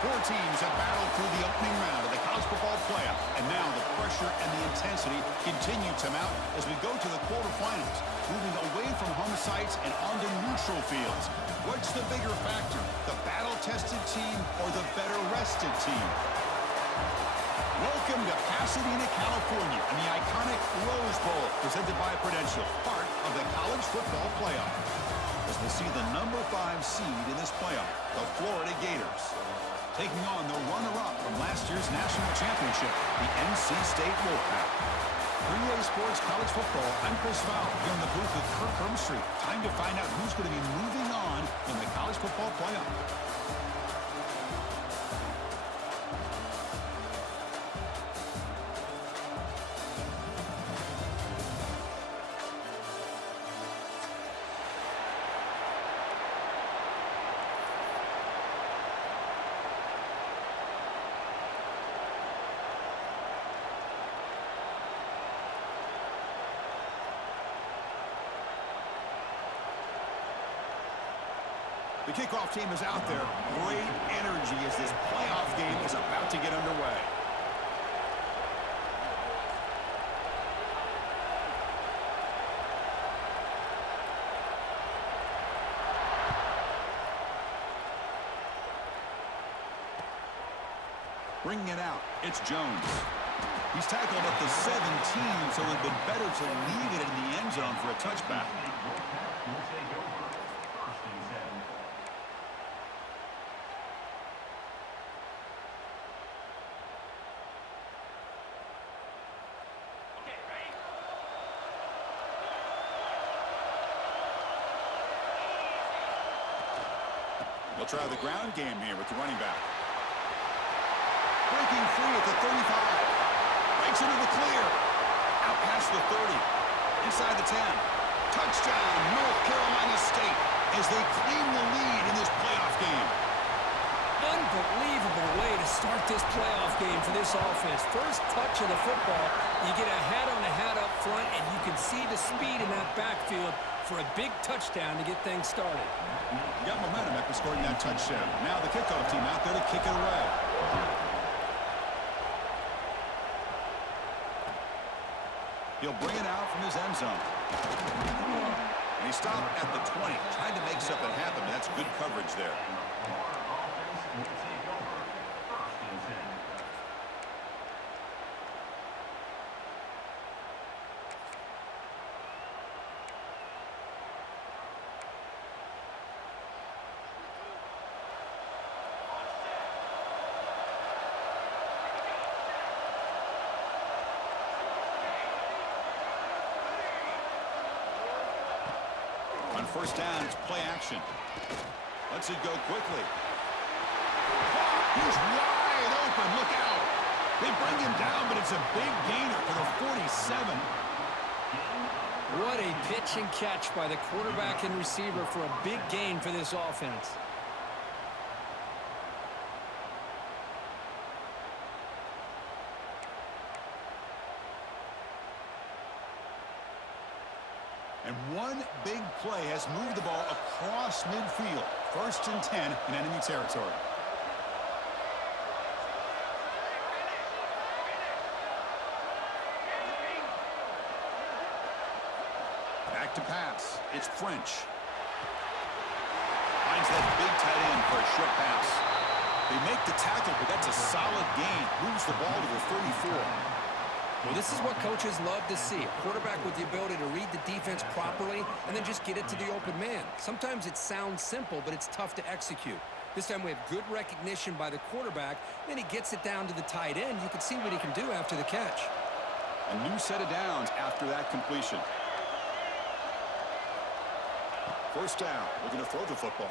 Four teams have battled through the opening round of the college football playoff, and now the pressure and the intensity continue to mount as we go to the quarterfinals, moving away from home sites and onto neutral fields. What's the bigger factor, the battle-tested team or the better-rested team? Welcome to Pasadena, California, and the iconic Rose Bowl, presented by Prudential, part of the college football playoff. As we see the number 5 seed in this playoff, the Florida Gators, taking on the runner-up from last year's national championship, the NC State Wolfpack. 3A Sports College Football, I'm Chris Fowler, here in the booth with Kirk Hermstreet. Time to find out who's going to be moving on in the college football playoff. The kickoff team is out there. Great energy as this playoff game is about to get underway. Bringing it out, it's Jones. He's tackled at the 17, so it would have been better to leave it in the end zone for a touchback. They'll try the ground game here with the running back. Breaking free at the 35. Breaks into the clear. Out past the 30. Inside the 10. Touchdown, North Carolina State, as they claim the lead in this playoff game. Unbelievable way to start this playoff game for this offense. First touch of the football, you get a hat up front, and you can see the speed in that backfield for a big touchdown to get things started. Got momentum after scoring that touchdown. Now the kickoff team out there to kick it away. He'll bring it out from his end zone. And he stopped at the 20, trying to make something happen. That's good coverage there. On first down, it's play action. Lets it go quickly. He's wide open. Look out. They bring him down, but it's a big gainer for the 47. What a pitch and catch by the quarterback and receiver for a big gain for this offense. And one big play has moved the ball across midfield. 1st and 10 in enemy territory. Back to pass. It's French. Finds that big tight end for a short pass. They make the tackle, but that's a solid gain. Moves the ball to the 34. Well, this is what coaches love to see. A quarterback with the ability to read the defense properly and then just get it to the open man. Sometimes it sounds simple, but it's tough to execute. This time we have good recognition by the quarterback. Then he gets it down to the tight end. You can see what he can do after the catch. A new set of downs after that completion. First down. Looking to throw the football.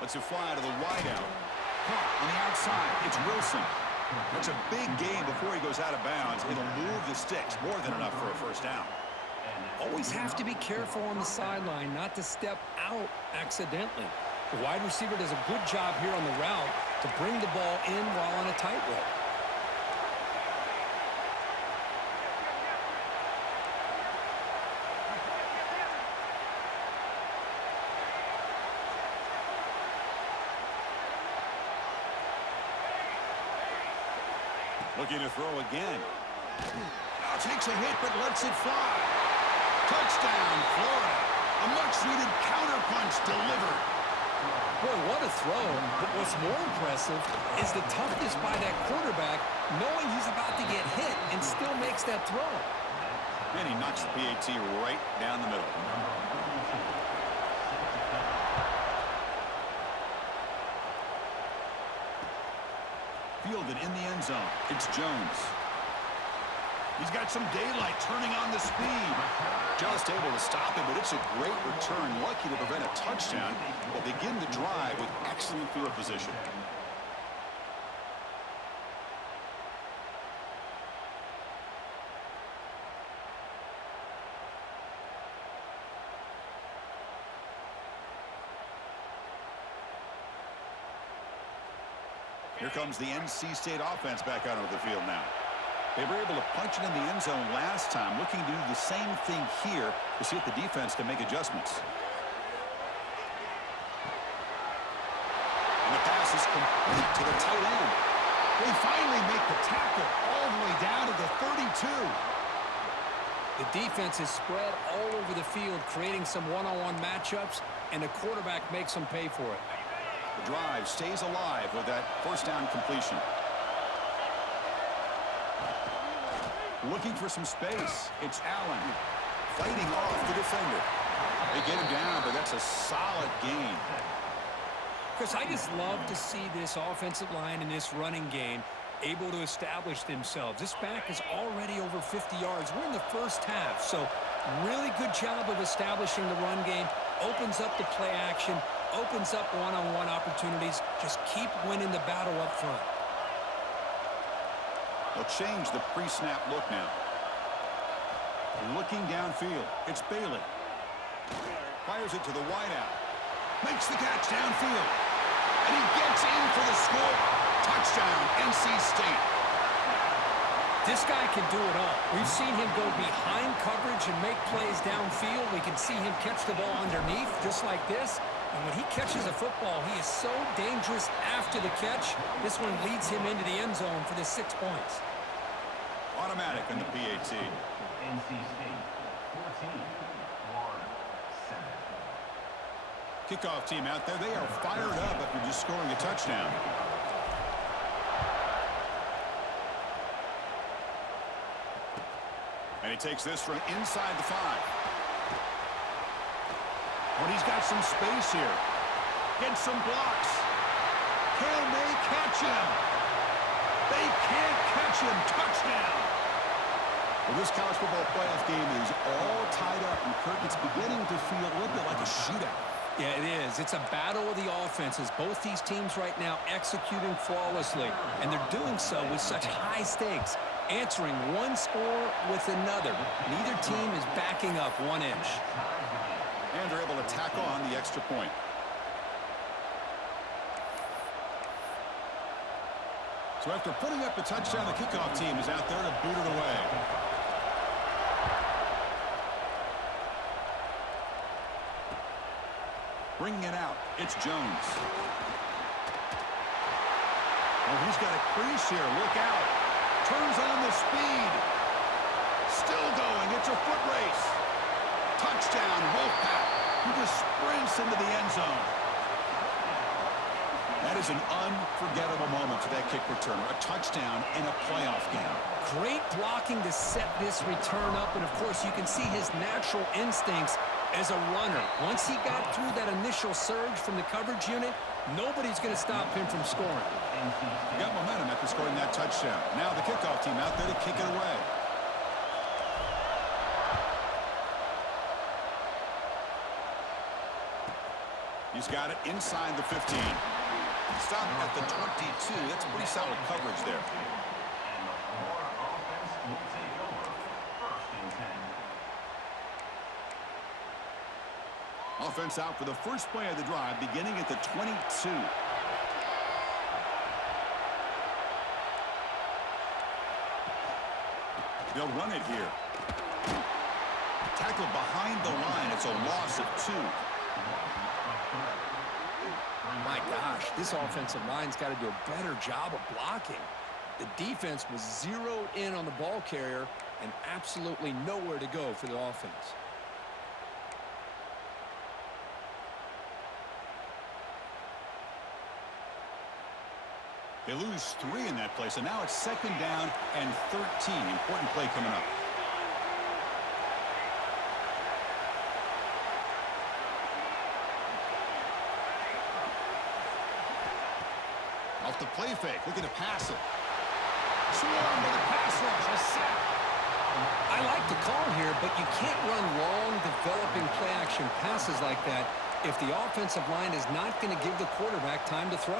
Lets it fly to the wideout. Caught on the outside. It's Wilson. That's a big gain before he goes out of bounds. It'll move the sticks. More than enough for a first down. Always have to be careful on the sideline not to step out accidentally. The wide receiver does a good job here on the route to bring the ball in while on a tightrope. Looking to throw again. Now takes a hit, but lets it fly. Touchdown, Florida. A much-needed counterpunch delivered. Boy, what a throw. But what's more impressive is the toughness by that quarterback, knowing he's about to get hit and still makes that throw. And he knocks the PAT right down the middle. Fielded in the end zone. It's Jones. He's got some daylight turning on the speed. Just able to stop him, but it's a great return. Lucky to prevent a touchdown. They begin the drive with excellent field position. Here comes the NC State offense back out onto the field now. They were able to punch it in the end zone last time, looking to do the same thing here to see if the defense can make adjustments. And the pass is complete to the tight end. They finally make the tackle all the way down to the 32. The defense is spread all over the field, creating some one-on-one matchups, and the quarterback makes them pay for it. The drive stays alive with that first down completion. Looking for some space. It's Allen fighting off the defender. They get him down, but that's a solid gain. Chris, I just love to see this offensive line in this running game able to establish themselves. This back is already over 50 yards. We're in the first half, so really good job of establishing the run game. Opens up the play action, opens up one-on-one opportunities. Just keep winning the battle up front. They'll change the pre-snap look now. Looking downfield. It's Bailey. Fires it to the wideout. Makes the catch downfield. And he gets in for the score. Touchdown, NC State. This guy can do it all. We've seen him go behind coverage and make plays downfield. We can see him catch the ball underneath just like this. And when he catches a football, he is so dangerous after the catch. This one leads him into the end zone for the 6 points. Automatic on the PAT. NC State, 14, Florida, 7. Kickoff team out there. They are fired up after just scoring a touchdown. And he takes this from inside the 5. But he's got some space here. Gets some blocks. Can they catch him? They can't catch him. Touchdown. Well, this college football playoff game is all tied up, and Kirk, it's beginning to feel a little bit like a shootout. Yeah, it is. It's a battle of the offenses. Both these teams right now executing flawlessly, and they're doing so with such high stakes, answering one score with another. Neither team is backing up 1 inch. And they're able to tack on the extra point. So after putting up the touchdown, the kickoff team is out there to boot it away. Bringing it out, it's Jones. Oh, he's got a crease here. Look out. Turns on the speed. Still going. It's a foot race. Touchdown, Wolfpack. He just sprints into the end zone. That is an unforgettable moment for that kick returner. A touchdown in a playoff game. Great blocking to set this return up, and of course you can see his natural instincts as a runner. Once he got through that initial surge from the coverage unit, nobody's going to stop him from scoring. He got momentum after scoring that touchdown. Now the kickoff team out there to kick it away. He's got it inside the 15. Stop at the 22. That's pretty solid coverage there. And the Florida offense will take over 1st and 10. Offense out for the first play of the drive, beginning at the 22. They'll run it here. Tackled behind the line. It's a loss of 2. My gosh, this offensive line's got to do a better job of blocking. The defense was zeroed in on the ball carrier and absolutely nowhere to go for the offense. They lose 3 in that play, so now it's 2nd down and 13. Important play coming up. Off the play fake, looking to pass it. Swarmed by the pass rush, a sack. I like the call here, but you can't run long, developing play-action passes like that if the offensive line is not going to give the quarterback time to throw.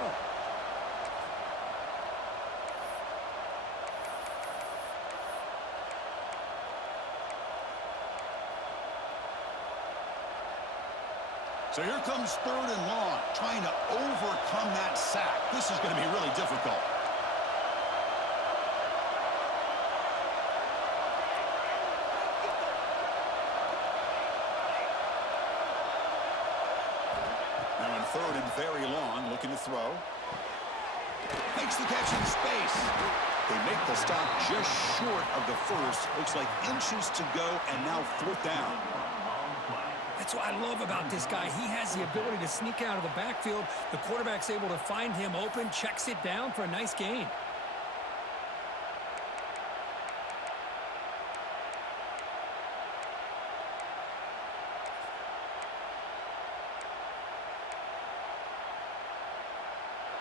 So here comes 3rd and long, trying to overcome that sack. This is going to be really difficult. Now in 3rd and very long, looking to throw. Makes the catch in space. They make the stop just short of the first. Looks like inches to go, and now 4th down. That's what I love about this guy. He has the ability to sneak out of the backfield. The quarterback's able to find him open, checks it down for a nice gain.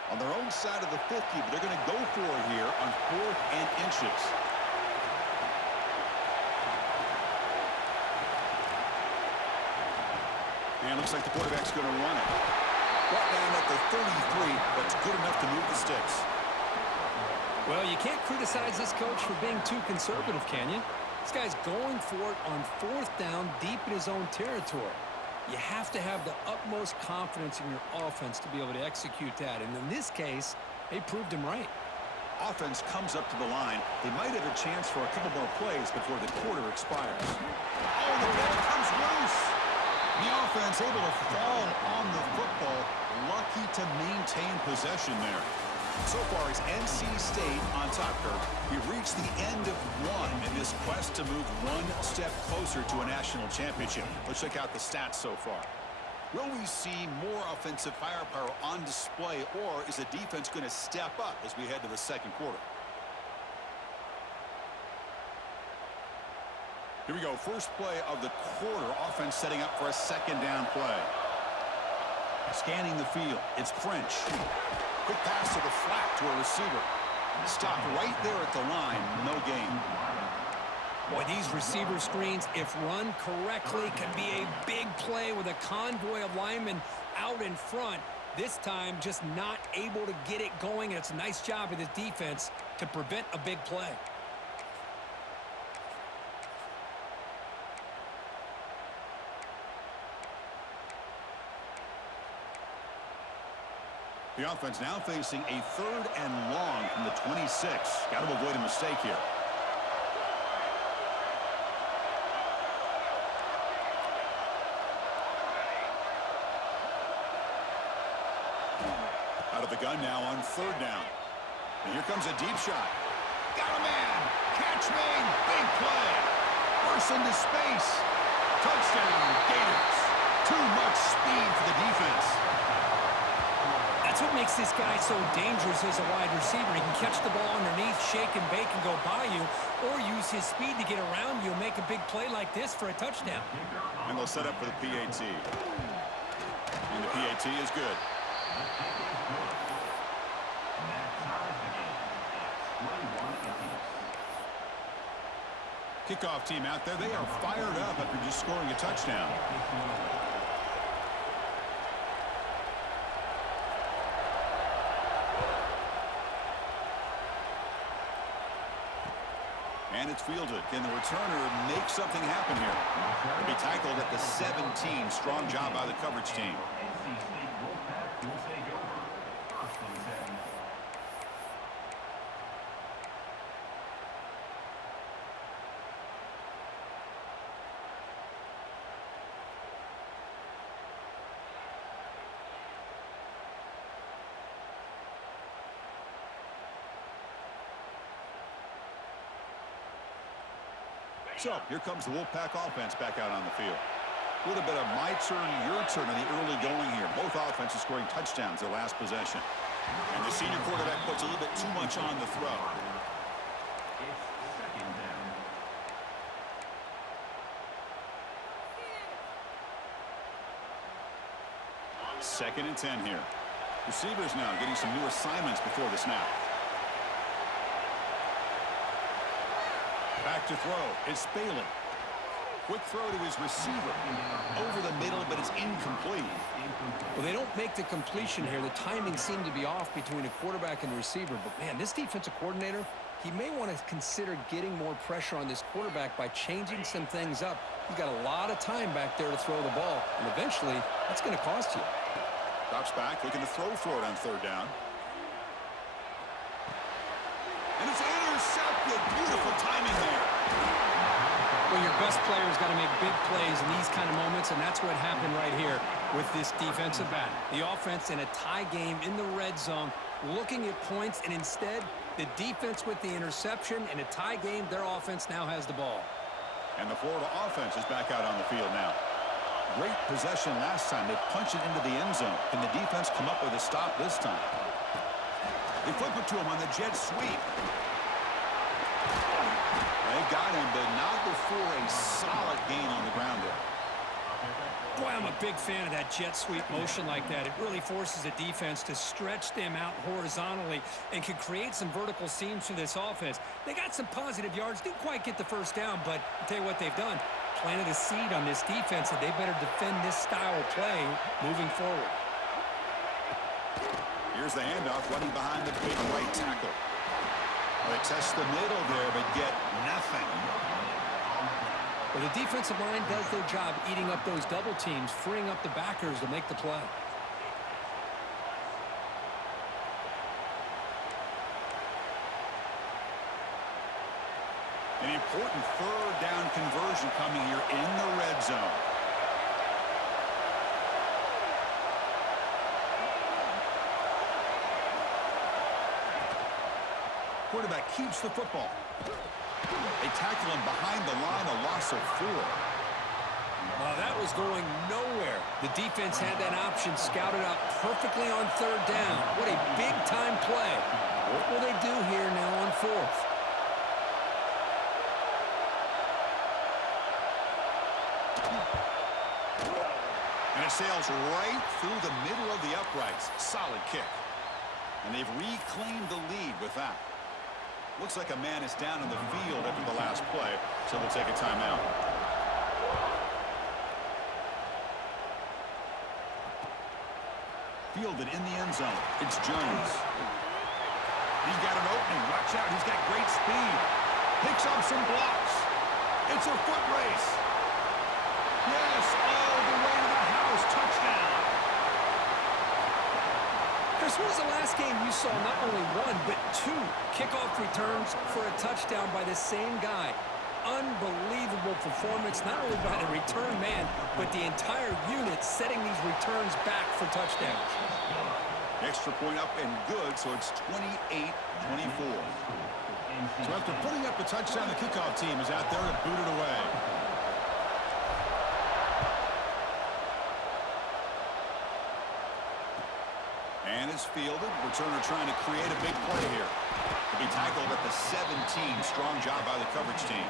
On their own side of the 50, but they're going to go for it here on 4th and inches. And looks like the quarterback's going to run it. Brought down at the 33, but it's good enough to move the sticks. Well, you can't criticize this coach for being too conservative, can you? This guy's going for it on 4th down deep in his own territory. You have to have the utmost confidence in your offense to be able to execute that. And in this case, they proved him right. Offense comes up to the line. They might have a chance for a couple more plays before the quarter expires. Oh, the ball comes loose. The offense able to fall on the football. Lucky to maintain possession there. So far, it's NC State on top, Kirk. We've reached the end of one in this quest to move one step closer to a national championship. Let's check out the stats so far. Will we see more offensive firepower on display, or is the defense going to step up as we head to the 2nd quarter? Here we go. First play of the quarter. Offense setting up for a 2nd down play. Scanning the field. It's French. Quick pass to the flat to a receiver. Stopped right there at the line. No gain. Boy, these receiver screens, if run correctly, can be a big play with a convoy of linemen out in front. This time, just not able to get it going. And it's a nice job of this defense to prevent a big play. The offense now facing a 3rd and long from the 26. Got to avoid a mistake here. Out of the gun now on 3rd down. And here comes a deep shot. Got a man. Catch made. Big play. Burst into space. Touchdown, Gators. Too much speed for the defense. That's what makes this guy so dangerous as a wide receiver. He can catch the ball underneath, shake and bake, and go by you, or use his speed to get around you and make a big play like this for a touchdown. And they'll set up for the PAT. And the PAT is good. Kickoff team out there. They are fired up after just scoring a touchdown. And it's fielded. Can the returner make something happen here? He'll be tackled at the 17. Strong job by the coverage team. So here comes the Wolfpack offense back out on the field. A little bit of my turn, your turn in the early going here. Both offenses scoring touchdowns their last possession. And the senior quarterback puts a little bit too much on the throw. Second and 10 here. Receivers now getting some new assignments before the snap. Back to throw. It's Bailey. Quick throw to his receiver. Over the middle, but it's incomplete. Well, they don't make the completion here. The timing seemed to be off between a quarterback and receiver. But, man, this defensive coordinator, he may want to consider getting more pressure on this quarterback by changing some things up. He's got a lot of time back there to throw the ball, and eventually that's going to cost you. Drops back, looking to throw for it on third down. And it's intercepted. Beautiful timing there. Well, your best player's got to make big plays in these kind of moments, and that's what happened right here with this defensive back. The offense in a tie game in the red zone, looking at points, and instead, the defense with the interception. In a tie game, their offense now has the ball. And the Florida offense is back out on the field now. Great possession last time. They punch it into the end zone. Can the defense come up with a stop this time? They flip it to him on the jet sweep. They've got him, but not before a solid gain on the ground there. Boy, I'm a big fan of that jet sweep motion like that. It really forces a defense to stretch them out horizontally and can create some vertical seams for this offense. They got some positive yards. Didn't quite get the first down, but I'll tell you what they've done. Planted a seed on this defense that they better defend this style of play moving forward. Here's the handoff, running behind the big right tackle. They test the middle there, but get nothing. Well, the defensive line does their job eating up those double teams, freeing up the backers to make the play. An important third down conversion coming here in the red zone. Quarterback keeps the football. They tackle him behind the line, a loss of 4. Well, that was going nowhere. The defense had that option scouted out perfectly on third down. What a big-time play. What will they do here now on fourth? And it sails right through the middle of the uprights. Solid kick. And they've reclaimed the lead with that. Looks like a man is down in the field after the last play, so they'll take a timeout. Fielded in the end zone. It's Jones. He's got an opening. Watch out. He's got great speed. Picks up some blocks. It's a foot race. Yes, all the way to the house. Touchdown. Chris, when was the last game you saw not only one, but 2 kickoff returns for a touchdown by the same guy? Unbelievable performance, not only by the return man, but the entire unit setting these returns back for touchdowns. Extra point up and good, so it's 28-24. So after putting up the touchdown, the kickoff team is out there to boot it away. And it's fielded. Returner trying to create a big play here. To be tackled at the 17. Strong job by the coverage team.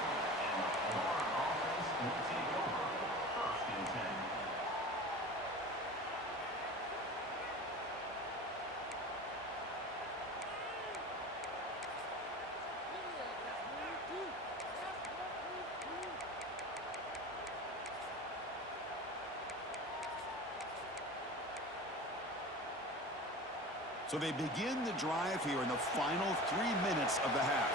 So they begin the drive here in the final 3 minutes of the half.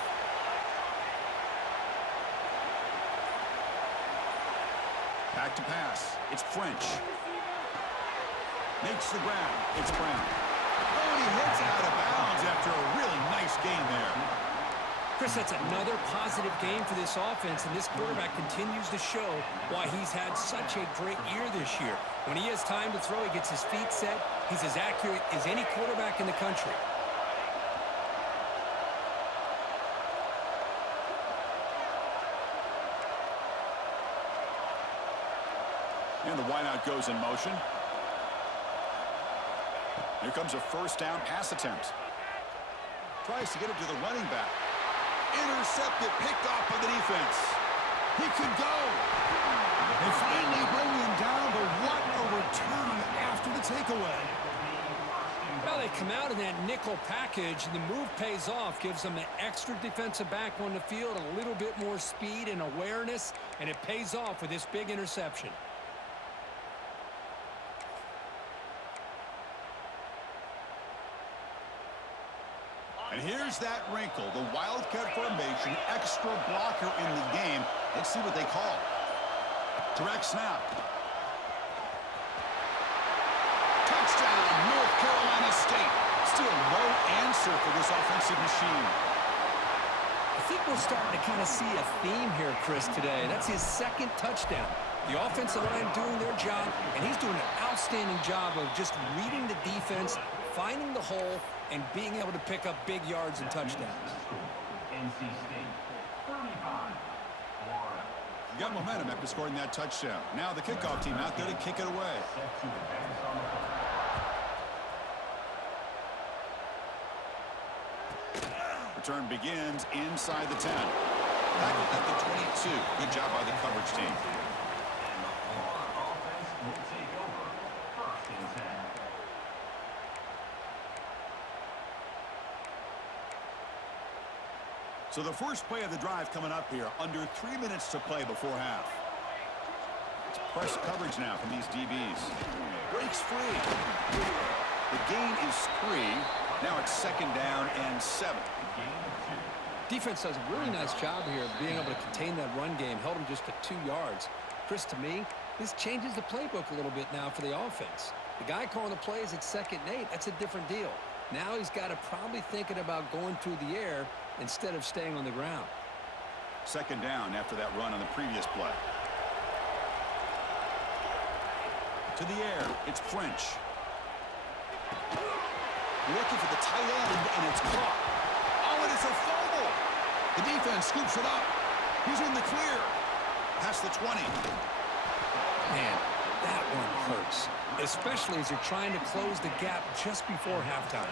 Back to pass. It's French. Makes the ground. It's Brown. Oh, and he hits out of bounds after a really nice game there. Chris, that's another positive game for this offense, and this quarterback continues to show why he's had such a great year this year. When he has time to throw, he gets his feet set. He's as accurate as any quarterback in the country. And the wideout goes in motion. Here comes a first down pass attempt. Tries to get it to the running back. Intercepted, picked off by the defense. He could go. They finally bring him down, but what a return after the takeaway. Well, they come out in that nickel package, and the move pays off, gives them an extra defensive back on the field, a little bit more speed and awareness, and it pays off with this big interception. And here's that wrinkle, the Wildcat formation, extra blocker in the game. Let's see what they call. Direct snap. Touchdown, North Carolina State. Still no answer for this offensive machine. I think we're starting to kind of see a theme here, Chris, today. That's his second touchdown. The offensive line doing their job, and he's doing an outstanding job of just reading the defense, finding the hole, and being able to pick up big yards and touchdowns. NC State, 35, Florida. You got momentum after scoring that touchdown. Now the kickoff team out there to kick it away. Set to advance on the football. Return begins inside the 10. Tackled at the 22. Good job by the coverage team. And the Florida offense will take over. First and 10. So the first play of the drive coming up here. Under 3 minutes to play before half. It's press coverage now from these DBs. Breaks free. The gain is 3. Now it's second down and 7. Defense does a really nice job here of being able to contain that run game, held him just to 2 yards. Chris, to me, this changes the playbook a little bit now for the offense. The guy calling the plays at 2nd and 8, that's a different deal. Now he's got to probably thinking about going through the air instead of staying on the ground. Second down after that run on the previous play. To the air, it's French. Looking for the tight end, and it's caught. Oh, and it's a fumble. The defense scoops it up. He's in the clear. Past the 20. Man, that one hurts, especially as you're trying to close the gap just before halftime.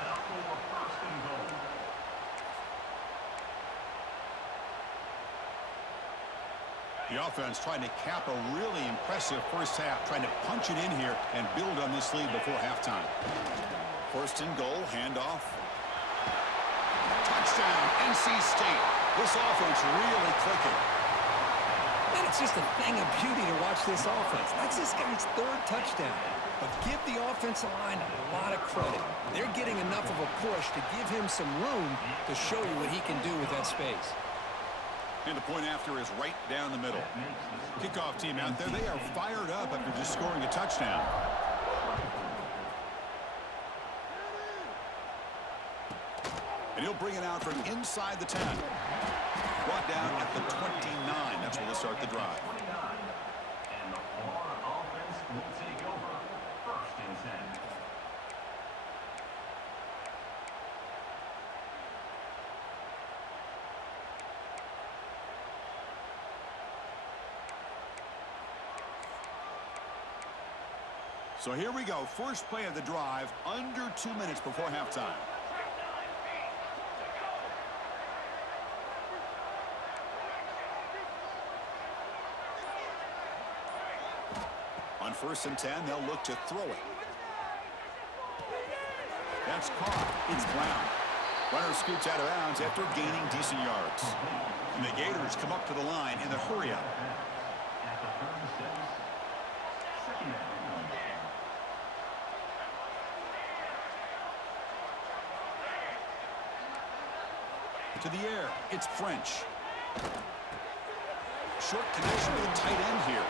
The offense trying to cap a really impressive first half, trying to punch it in here and build on this lead before halftime. First and goal, handoff. Touchdown, NC State. This offense really clicking. And it's just a thing of beauty to watch this offense. That's this guy's 3rd touchdown. But give the offensive line a lot of credit. They're getting enough of a push to give him some room to show you what he can do with that space. And the point after is right down the middle. Kickoff team out there, they are fired up after just scoring a touchdown. And he'll bring it out from inside the 10. Brought down at the 29. That's where they'll start the drive. And the Florida offense will take over. First and 10. So here we go. First play of the drive, under 2 minutes before halftime. On 1st and 10, they'll look to throw it. That's caught. It's Brown. Runner scoots out of bounds after gaining decent yards. And the Gators come up to the line in the hurry-up. At the 36. Second down. To the air, it's French. Short connection to the tight end here.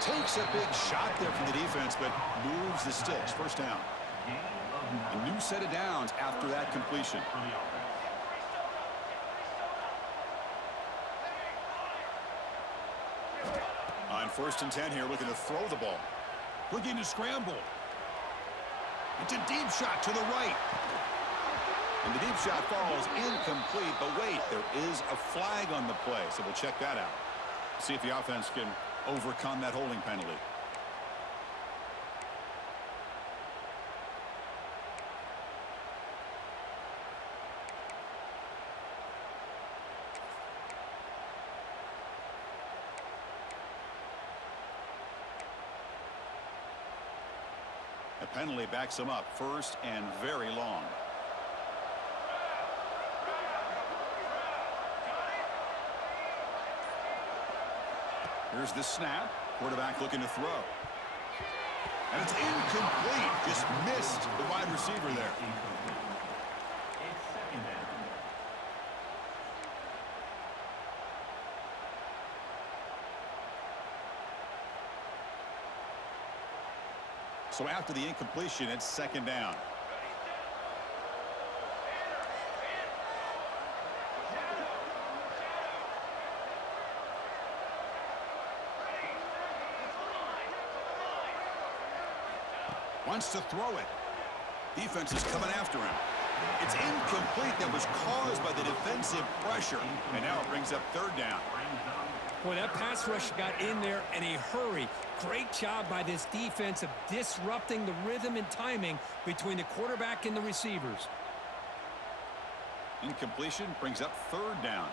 Takes a big shot there from the defense, but moves the sticks. First down. A new set of downs after that completion. On 1st and 10 here, looking to throw the ball. Looking to scramble. It's a deep shot to the right. And the deep shot falls incomplete, but wait, there is a flag on the play, so we'll check that out. See if the offense can overcome that holding penalty. penalty backs him up. First and very long. Here's the snap. Quarterback looking to throw. And it's incomplete. Just missed the wide receiver there. It's second down. So after the incompletion, it's second down. Wants to throw it. Defense is coming after him. It's incomplete. That was caused by the defensive pressure. And now it brings up third down. Boy, that pass rush got in there in a hurry. Great job by this defense of disrupting the rhythm and timing between the quarterback and the receivers. Incompletion brings up third down.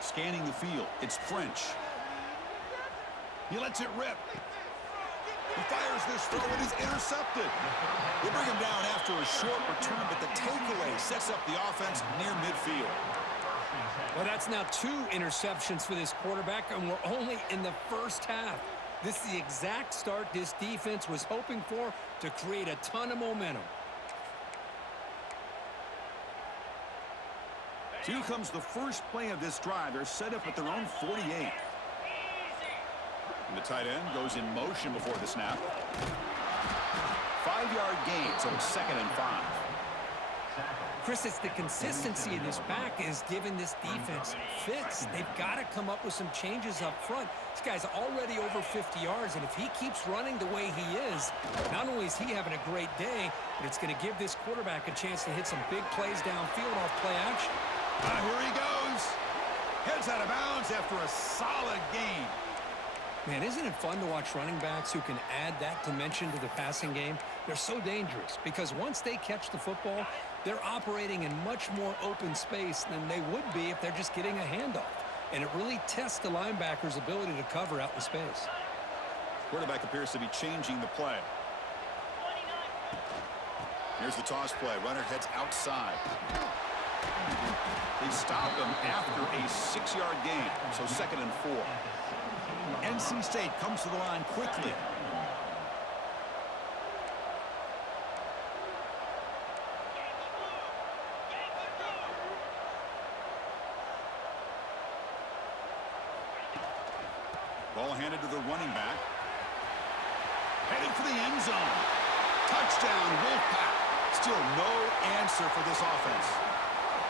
Scanning the field. It's French. He lets it rip. He fires this throw. It is intercepted. They bring him down after a short return, but the takeaway sets up the offense near midfield. Well, that's now 2 interceptions for this quarterback, and we're only in the first half. This is the exact start this defense was hoping for to create a ton of momentum. So here comes the first play of this drive. They're set up at their own 48. And the tight end goes in motion before the snap. 5-yard gain, so it's second and 5. Chris, it's the consistency of this back is giving this defense fits. They've got to come up with some changes up front. This guy's already over 50 yards, and if he keeps running the way he is, not only is he having a great day, but it's going to give this quarterback a chance to hit some big plays downfield off play action. Here he goes. Heads out of bounds after a solid gain. Man, isn't it fun to watch running backs who can add that dimension to the passing game? They're so dangerous because once they catch the football, they're operating in much more open space than they would be if they're just getting a handoff. And it really tests the linebacker's ability to cover out in space. Quarterback appears to be changing the play. Here's the toss play. Runner heads outside. They stop him after a 6-yard gain, so second and 4. NC State comes to the line quickly. Ball handed to the running back. Headed for the end zone. Touchdown, Wolfpack. Still no answer for this offense.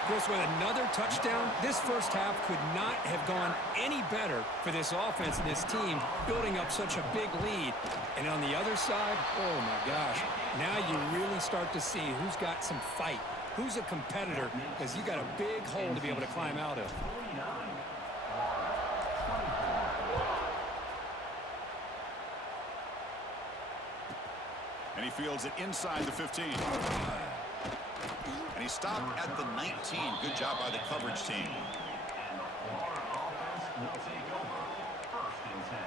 Chris, with another touchdown, this first half could not have gone any better for this offense and this team, building up such a big lead. And on the other side, oh my gosh, now you really start to see who's got some fight, who's a competitor, because you got a big hole to be able to climb out of. And he fields it inside the 15. And he stopped at the 19. Good job by the coverage team. And the Florida offense will take over first and 10.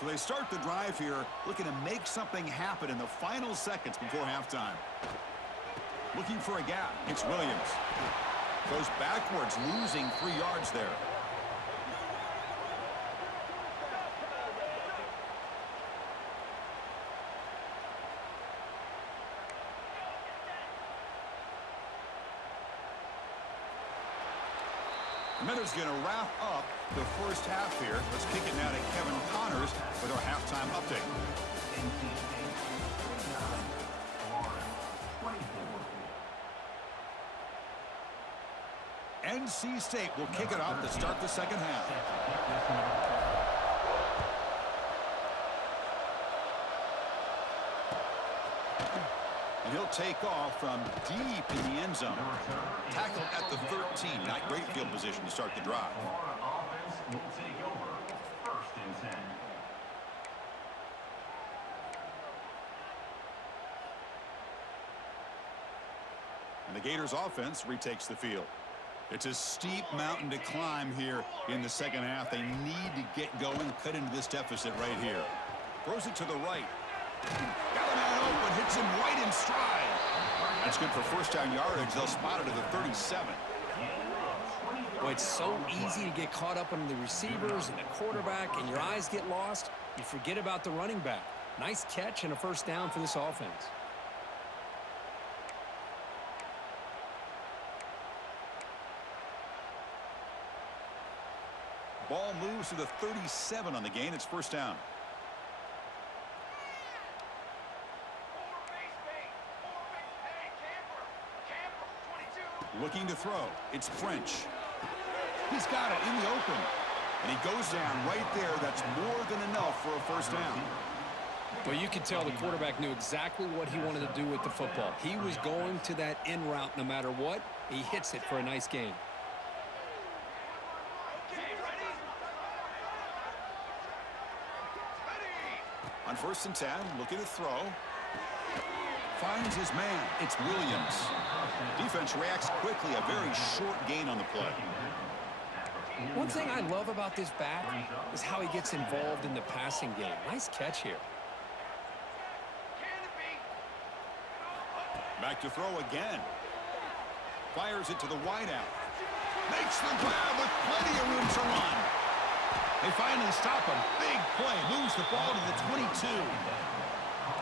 So they start the drive here, looking to make something happen in the final seconds before halftime. Looking for a gap. It's Williams. Goes backwards, losing 3 yards there. Miller's going to wrap up the first half here. Let's kick it now to Kevin Connors with our halftime update. NC State will kick it off to start the second half. And he'll take off from deep in the end zone. Tackled at the 13. Not great field position to start the drive. Florida offense will take over first and 10. And the Gators offense retakes the field. It's a steep mountain to climb here in the second half. They need to get going, cut into this deficit right here. Throws it to the right. Got a man open, hits him right in stride. That's good for first down yardage. They'll spot it at the 37. Well, it's so easy to get caught up on the receivers and the quarterback, and your eyes get lost. You forget about the running back. Nice catch and a first down for this offense. Ball moves to the 37 on the gain. It's first down. Looking to throw. It's French. He's got it in the open. And he goes down right there. That's more than enough for a first down. Well, you could tell the quarterback knew exactly what he wanted to do with the football. He was going to that in route no matter what. He hits it for a nice gain. On first and 10, looking to throw. Finds his man. It's Williams. Defense reacts quickly. A very short gain on the play. One thing I love about this back is how he gets involved in the passing game. Nice catch here. Back to throw again. Fires it to the wideout. Makes the grab with plenty of room to run. They finally stop him. Big play. Moves the ball to the 22.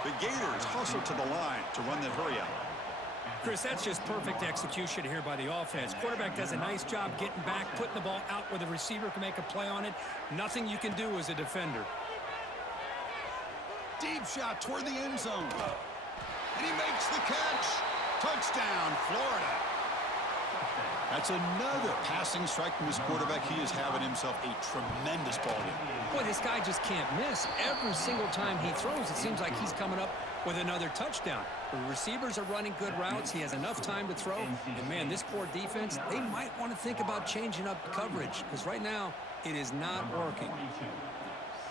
The Gators hustle to the line to run the hurry out. Chris, that's just perfect execution here by the offense. Quarterback does a nice job getting back, putting the ball out where the receiver can make a play on it. Nothing you can do as a defender. Deep shot toward the end zone. And he makes the catch. Touchdown, Florida. That's another passing strike from his quarterback. He is having himself a tremendous ball game. Boy, this guy just can't miss. Every single time he throws, it seems like he's coming up with another touchdown. The receivers are running good routes. He has enough time to throw. And, man, this poor defense, they might want to think about changing up coverage because right now it is not working.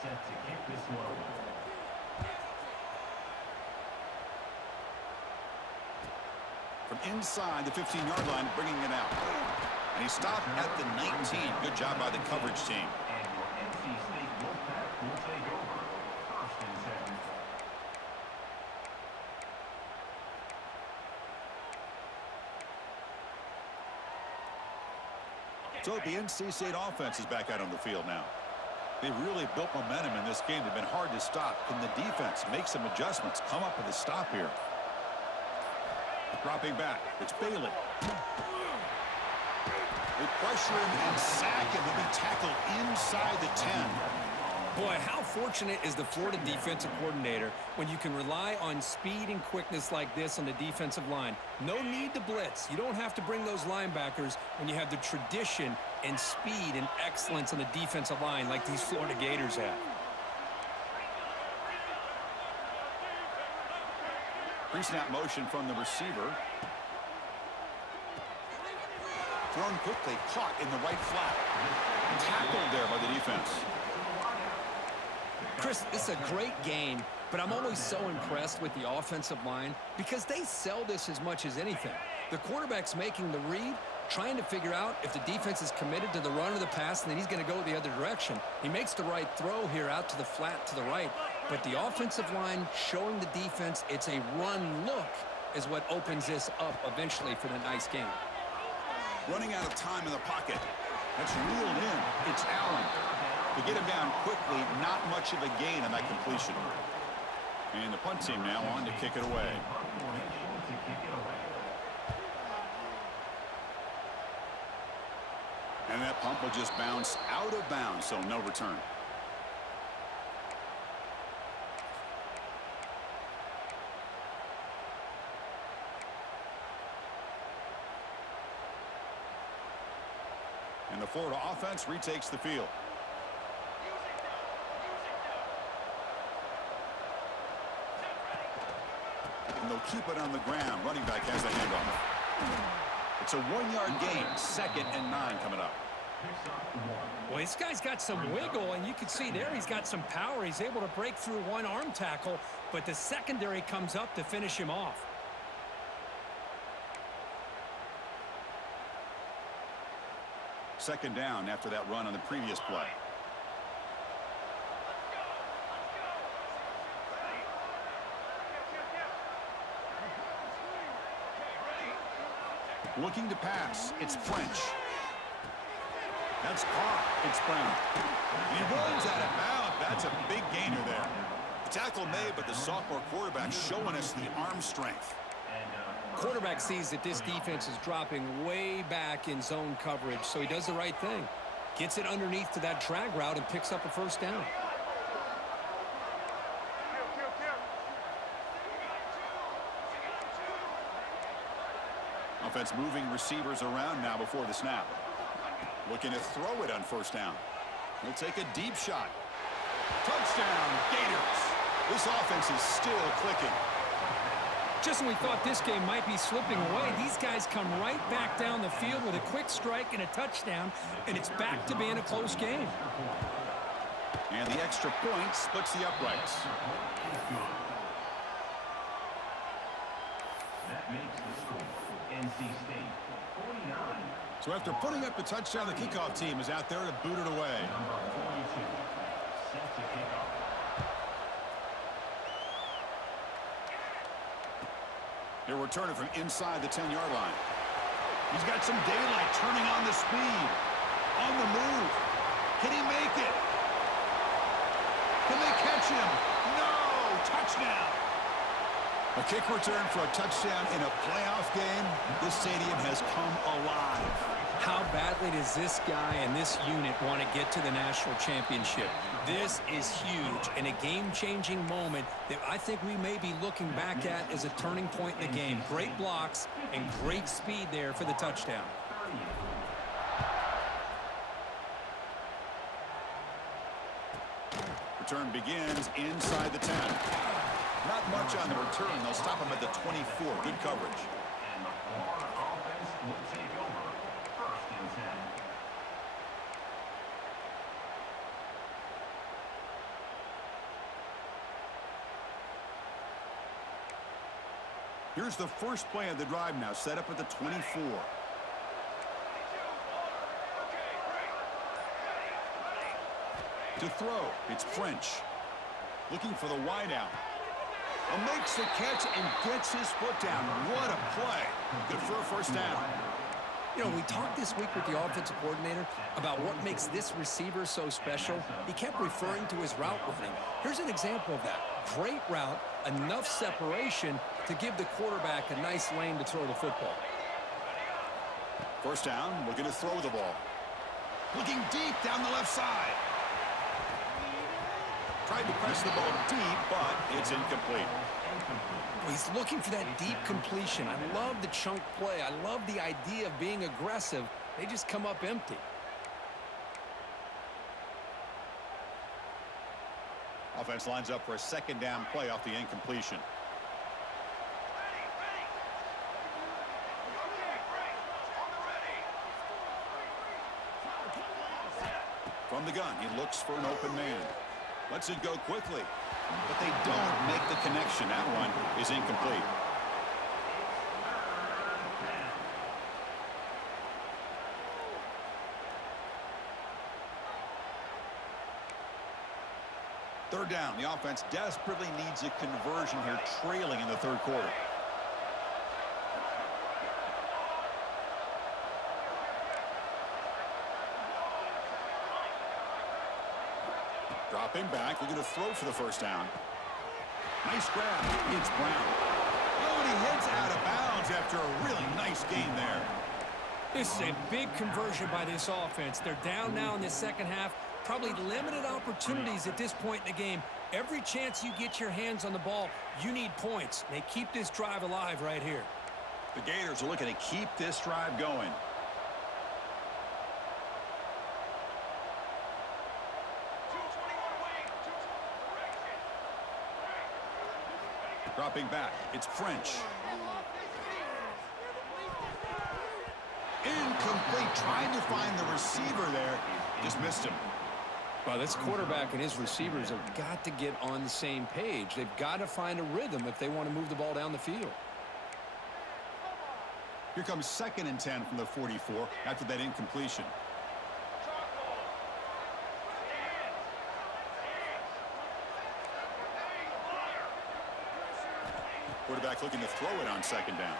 Set to kick this one. From inside the 15-yard line, bringing it out. And he stopped at the 19. Good job by the coverage team. And your NC State Wolfpack will take over. First and 10. So the NC State offense is back out on the field now. They've really built momentum in this game. They've been hard to stop. Can the defense make some adjustments? Come up with a stop here. Dropping back. It's Bailey. They pressure him and sack him. He'll be tackled inside the 10. Boy, how fortunate is the Florida defensive coordinator when you can rely on speed and quickness like this on the defensive line. No need to blitz. You don't have to bring those linebackers when you have the tradition and speed and excellence on the defensive line like these Florida Gators have. Pre-snap motion from the receiver. Thrown quickly, caught in the right flat. Tackled there by the defense. Chris, it's a great game, but I'm always so impressed with the offensive line because they sell this as much as anything. The quarterback's making the read, trying to figure out if the defense is committed to the run or the pass, and then he's going to go the other direction. He makes the right throw here out to the flat to the right, but the offensive line showing the defense it's a run look is what opens this up eventually for the nice game. Running out of time in the pocket. That's reeled in. It's Allen. To get him down quickly, not much of a gain on that completion. And the punt team now on to kick it away. And that pump will just bounce out of bounds, so no return. And the Florida offense retakes the field. And they'll keep it on the ground. Running back has the handoff. It's a 1-yard gain. 2nd and 9 coming up. Well, this guy's got some wiggle, and you can see there he's got some power. He's able to break through one arm tackle, but the secondary comes up to finish him off. Second down after that run on the previous play. Looking to pass. It's French. That's caught. It's Brown. He rolls out of bounds. That's a big gainer there. The tackle made, but the sophomore quarterback showing us the arm strength. Quarterback sees that this defense is dropping way back in zone coverage, so he does the right thing. Gets it underneath to that drag route and picks up a first down. Offense moving receivers around now before the snap. Looking to throw it on first down. He'll take a deep shot. Touchdown, Gators. This offense is still clicking. Just when we thought this game might be slipping away, these guys come right back down the field with a quick strike and a touchdown, and it's back to being a close game. And the extra point splits the uprights. That makes the score NC State 49. So after putting up the touchdown, the kickoff team is out there to boot it away. Number 42 set to kick off. He'll return it from inside the 10-yard line. He's got some daylight turning on the speed. On the move. Can he make it? Can they catch him? No! Touchdown! A kick return for a touchdown in a playoff game. This stadium has come alive. How badly does this guy and this unit want to get to the national championship? This is huge and a game-changing moment that I think we may be looking back at as a turning point in the game. Great blocks and great speed there for the touchdown. Return begins inside the 10. Not much on the return. They'll stop him at the 24. Good coverage. And the Florida offense will take over first and 10. Here's the first play of the drive now, set up at the 24. To throw, it's French. Looking for the wideout. Makes the catch and gets his foot down. What a play. Good for a first down. You know, we talked this week with the offensive coordinator about what makes this receiver so special. He kept referring to his route running. Here's an example of that. Great route, enough separation to give the quarterback a nice lane to throw the football. First down, looking to throw the ball. Looking deep down the left side. Tried to press the ball deep, but it's incomplete. He's looking for that deep completion. I love the chunk play. I love the idea of being aggressive. They just come up empty. Offense lines up for a second down play off the incompletion. From the gun, he looks for an open man. Lets it go quickly, but they don't make the connection. That one is incomplete. Third down. The offense desperately needs a conversion here, trailing in the third quarter. Dropping back, looking to throw for the first down. Nice grab. It's Brown. Oh, and he heads out of bounds after a really nice gain there. This is a big conversion by this offense. They're down now in the second half. Probably limited opportunities at this point in the game. Every chance you get your hands on the ball, you need points. They keep this drive alive right here. The Gators are looking to keep this drive going. Dropping back, it's French. Incomplete, trying to find the receiver there. Just missed him. Well, this quarterback and his receivers have got to get on the same page. They've got to find a rhythm if they want to move the ball down the field. Here comes second and 10 from the 44 after that incompletion. Quarterback looking to throw it on second down.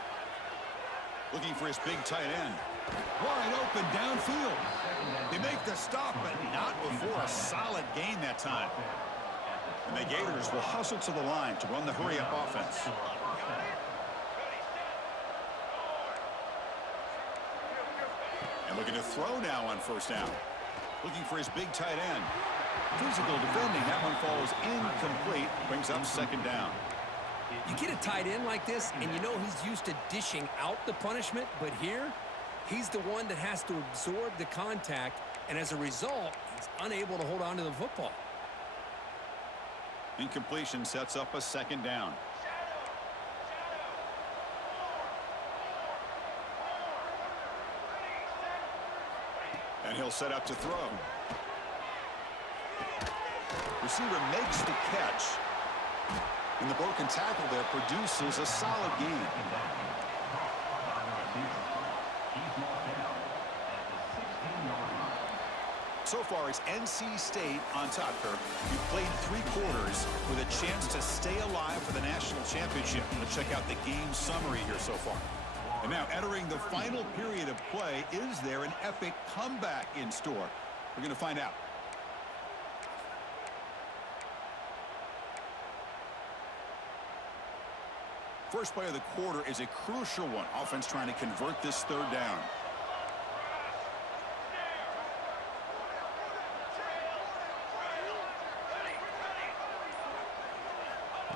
Looking for his big tight end. Wide open downfield. They make the stop, but not before a solid gain that time. And the Gators will hustle to the line to run the hurry-up offense. And looking to throw now on first down. Looking for his big tight end. Physical defending. That one falls incomplete. Brings up second down. You get a tight end like this, and you know he's used to dishing out the punishment, but here, he's the one that has to absorb the contact, and as a result, he's unable to hold on to the football. Incompletion sets up a second down. And he'll set up to throw. Receiver makes the catch. And the broken tackle there produces a solid gain. So far, it's NC State on top, Kirk. You played 3 quarters with a chance to stay alive for the national championship. Let's check out the game summary here so far. And now entering the final period of play, is there an epic comeback in store? We're going to find out. First play of the quarter is a crucial one. Offense trying to convert this third down.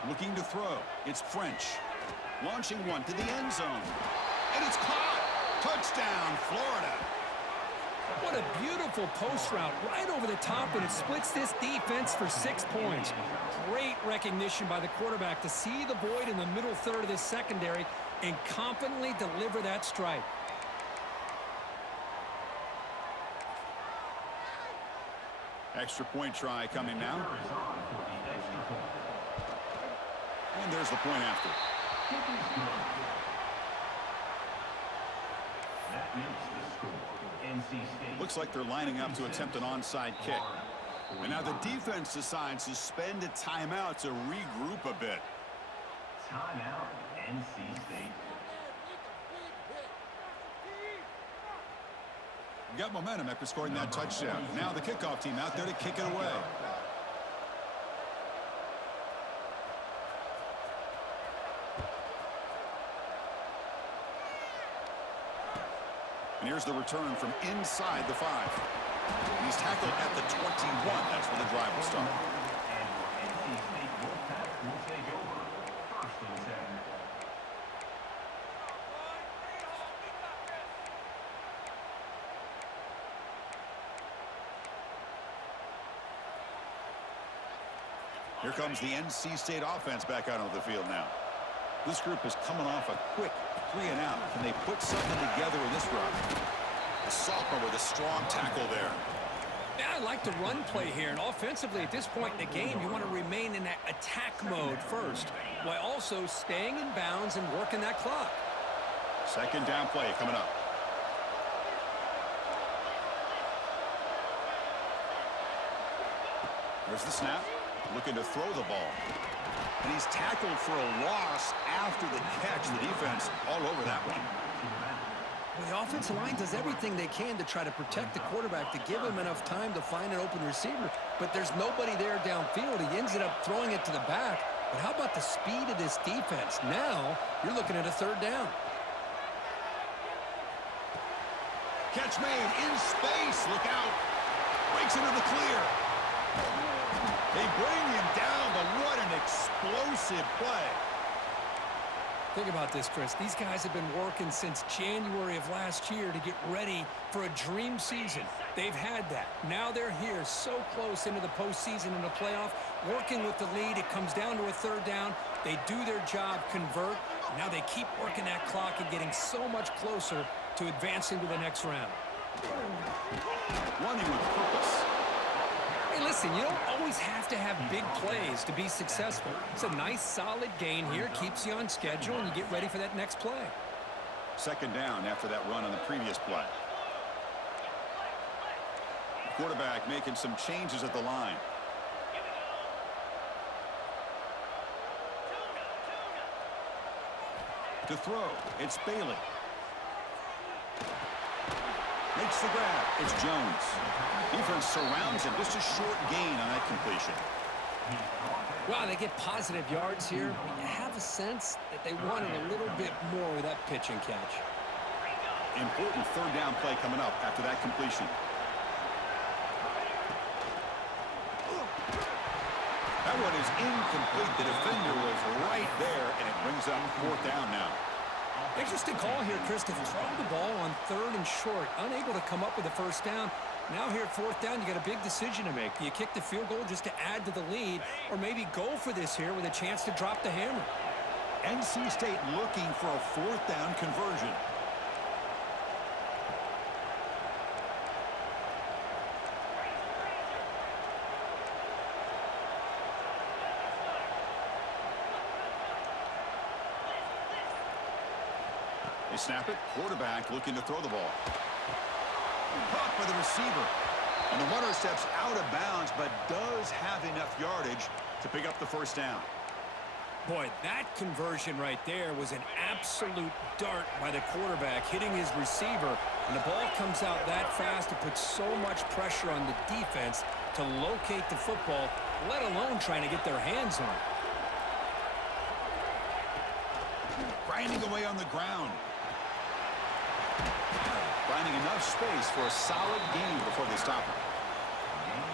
Looking to throw. It's French. Launching one to the end zone. And it's caught. Touchdown, Florida. What a beautiful post route right over the top, and it splits this defense for 6 points. Great recognition by the quarterback to see the void in the middle third of this secondary and confidently deliver that strike. Extra point try coming now. And there's the point after. That makes the score. NC State. Looks like they're lining up to attempt an onside kick. And now the defense decides to spend a timeout to regroup a bit. Timeout, NC State. Got momentum after scoring that touchdown. Now the kickoff team out there to kick it away. And here's the return from inside the 5. He's tackled at the 21. That's where the drive will start. And NC State Wolfpack will take over. First and 10. Here comes the NC State offense back out on the field now. This group is coming off a quick 3-and-out. Can they put something together in this run? The sophomore with a strong tackle there. Yeah, I like the run play here, and offensively at this point in the game, you want to remain in that attack mode first, while also staying in bounds and working that clock. Second down play coming up. There's the snap. Looking to throw the ball. And he's tackled for a loss after the catch. The defense all over that one. Well, the offensive line does everything they can to try to protect the quarterback to give him enough time to find an open receiver. But there's nobody there downfield. He ends up throwing it to the back. But how about the speed of this defense? Now you're looking at a third down. Catch made in space. Look out. Breaks into the clear. They bring him down, but what an explosive play. Think about this, Chris. These guys have been working since January of last year to get ready for a dream season. They've had that. Now they're here so close into the postseason and the playoff, working with the lead. It comes down to a third down. They do their job, convert. Now they keep working that clock and getting so much closer to advancing to the next round. Running with purpose. Hey, listen, you don't always have to have big plays to be successful. It's a nice, solid gain here, keeps you on schedule, and you get ready for that next play. Second down after that run on the previous play. Quarterback making some changes at the line. To throw, it's Bailey. Makes the grab. It's Jones. Defense surrounds him. Just a short gain on that completion. Wow, they get positive yards here. But you have a sense that they wanted a little bit more with that pitch and catch. Important third down play coming up after that completion. That one is incomplete. The defender was right there, and it brings up fourth down now. Interesting call here, Chris, to throw the ball on 3rd and short. Unable to come up with a first down. Now here at 4th down, you got a big decision to make. Do you kick the field goal just to add to the lead, or maybe go for this here with a chance to drop the hammer? NC State looking for a 4th down conversion. They snap it. Quarterback looking to throw the ball. Caught by the receiver. And the runner steps out of bounds, but does have enough yardage to pick up the first down. Boy, that conversion right there was an absolute dart by the quarterback, hitting his receiver. And the ball comes out that fast to put so much pressure on the defense to locate the football, let alone trying to get their hands on it. Grinding away on the ground. Finding enough space for a solid gain before they stop him.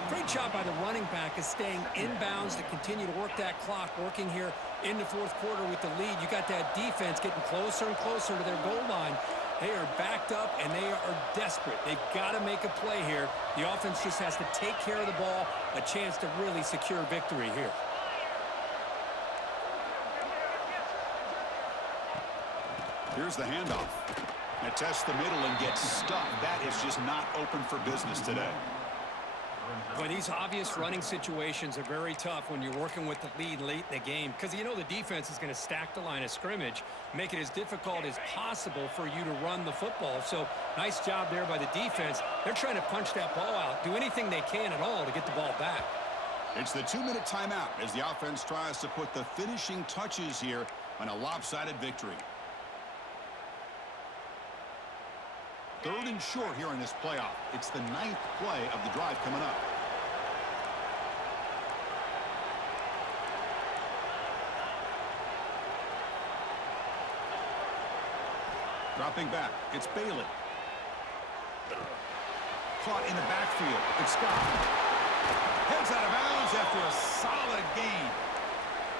Great job by the running back of staying inbounds to continue to work that clock, working here in the 4th quarter with the lead. You got that defense getting closer and closer to their goal line. They are backed up, and they are desperate. They've got to make a play here. The offense just has to take care of the ball, a chance to really secure victory here. Here's the handoff. It tests the middle and gets stuck. That is just not open for business today. But these obvious running situations are very tough when you're working with the lead late in the game, because you know the defense is going to stack the line of scrimmage, make it as difficult as possible for you to run the football. So nice job there by the defense. They're trying to punch that ball out, do anything they can at all to get the ball back. It's the 2-minute timeout as the offense tries to put the finishing touches here on a lopsided victory. 3rd and short here in this playoff. It's the 9th play of the drive coming up. Dropping back, it's Bailey. Caught in the backfield, it's Scott. Heads out of bounds after a solid gain.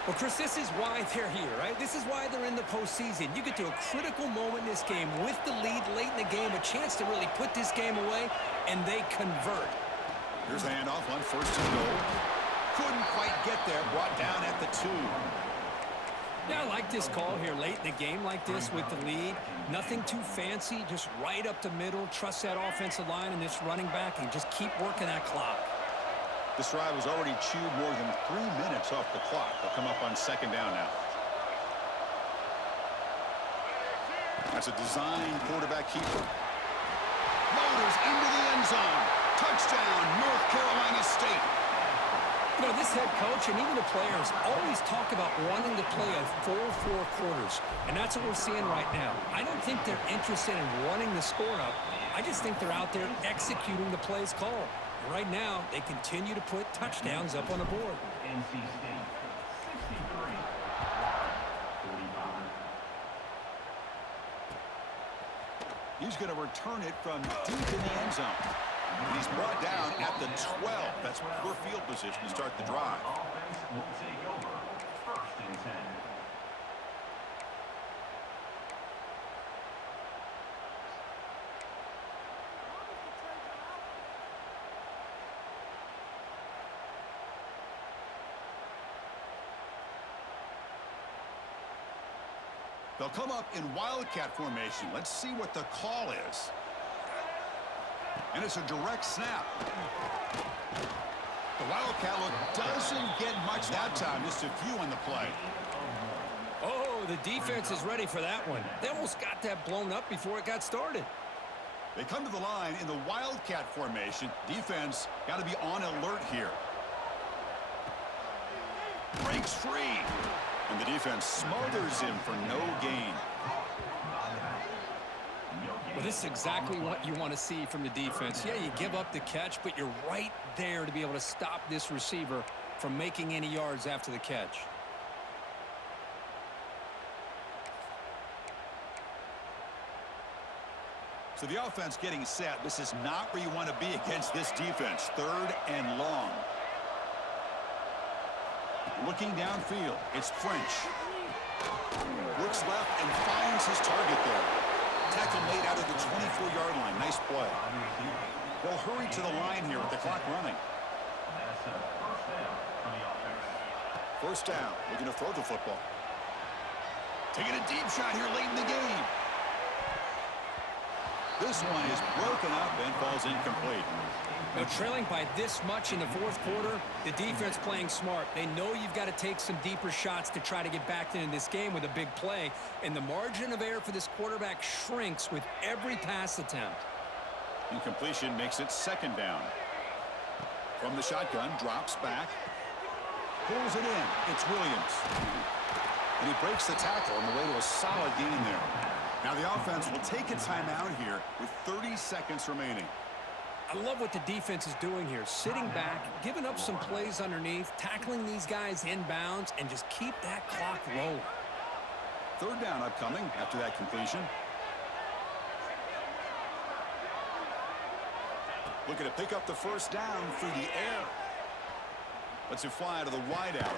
Well, Chris, this is why they're here, right? This is why they're in the postseason. You get to a critical moment in this game with the lead late in the game, a chance to really put this game away, and they convert. Here's the handoff on 1st and goal. Couldn't quite get there, brought down at the 2. Yeah, I like this call here late in the game like this with the lead. Nothing too fancy, just right up the middle. Trust that offensive line and this running back and just keep working that clock. This drive has already chewed more than 3 minutes off the clock. They'll come up on 2nd down now. That's a design quarterback keeper. Motors into the end zone. Touchdown, North Carolina State. You know, this head coach and even the players always talk about wanting to play a full 4 quarters, and that's what we're seeing right now. I don't think they're interested in running the score up. I just think they're out there executing the plays called. And right now, they continue to put touchdowns up on the board. NC State, 63. 45. He's going to return it from deep in the end zone. He's brought down at the 12. That's poor field position to start the drive. Offense will take over. 1st and 10. They'll come up in Wildcat formation. Let's see what the call is. And it's a direct snap. The Wildcat look doesn't get much that time. Just a few on the play. Oh, the defense is ready for that one. They almost got that blown up before it got started. They come to the line in the Wildcat formation. Defense got to be on alert here. Breaks free. And the defense smothers him for no gain. Well, this is exactly what you want to see from the defense. Yeah, you give up the catch, but you're right there to be able to stop this receiver from making any yards after the catch. So the offense getting set. This is not where you want to be against this defense. 3rd and long. Looking downfield, it's French. Looks left and finds his target there. Tackle made out of the 24-yard line. Nice play. They'll hurry to the line here with the clock running. That's a first down for the offense. First down. Looking to throw the football. Taking a deep shot here late in the game. This one is broken up and falls incomplete. Now, trailing by this much in the 4th quarter, the defense playing smart. They know you've got to take some deeper shots to try to get back into this game with a big play, and the margin of error for this quarterback shrinks with every pass attempt. Incompletion makes it 2nd down. From the shotgun, drops back. Pulls it in. It's Williams. And he breaks the tackle on the way to a solid gain there. Now the offense will take a timeout here with 30 seconds remaining. I love what the defense is doing here. Sitting back, giving up some plays underneath, tackling these guys inbounds, and just keep that clock rolling. 3rd down upcoming after that completion. Looking to pick up the first down through the air. Lets it fly to the wideout.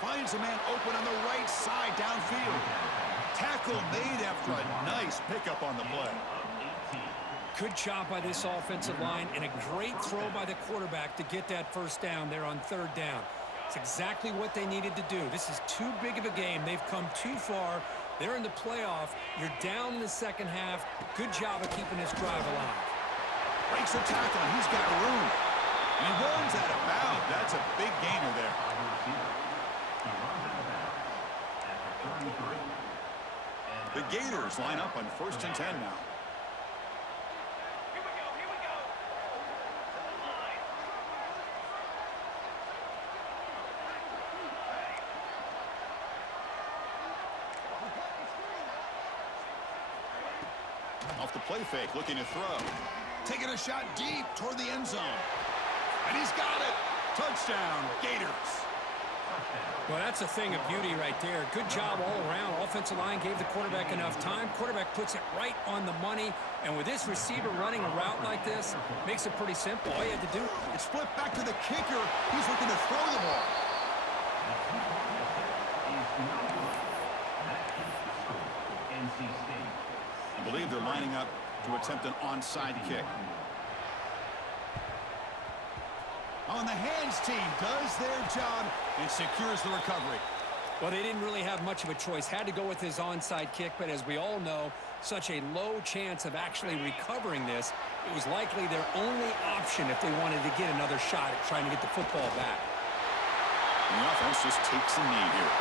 Finds a man open on the right side downfield. Tackle made after a nice pickup on the play. Good job by this offensive line and a great throw by the quarterback to get that first down there on 3rd down. It's exactly what they needed to do. This is too big of a game. They've come too far. They're in the playoff. You're down in the 2nd half. Good job of keeping this drive alive. Breaks a tackle, and he's got room. And he runs out of bounds. That's a big gainer there. The Gators line up on 1st and 10 now. Off the play fake, looking to throw. Taking a shot deep toward the end zone. And he's got it. Touchdown, Gators. Well, that's a thing of beauty right there. Good job all around. Offensive line gave the quarterback enough time. Quarterback puts it right on the money. And with this receiver running a route like this, makes it pretty simple. All you had to do. It's flipped back to the kicker. He's looking to throw the ball. I believe they're lining up to attempt an onside kick. On the hands team does their job and secures the recovery. Well, they didn't really have much of a choice. Had to go with his onside kick, but as we all know, such a low chance of actually recovering this. It was likely their only option if they wanted to get another shot at trying to get the football back. And the offense just takes a knee here.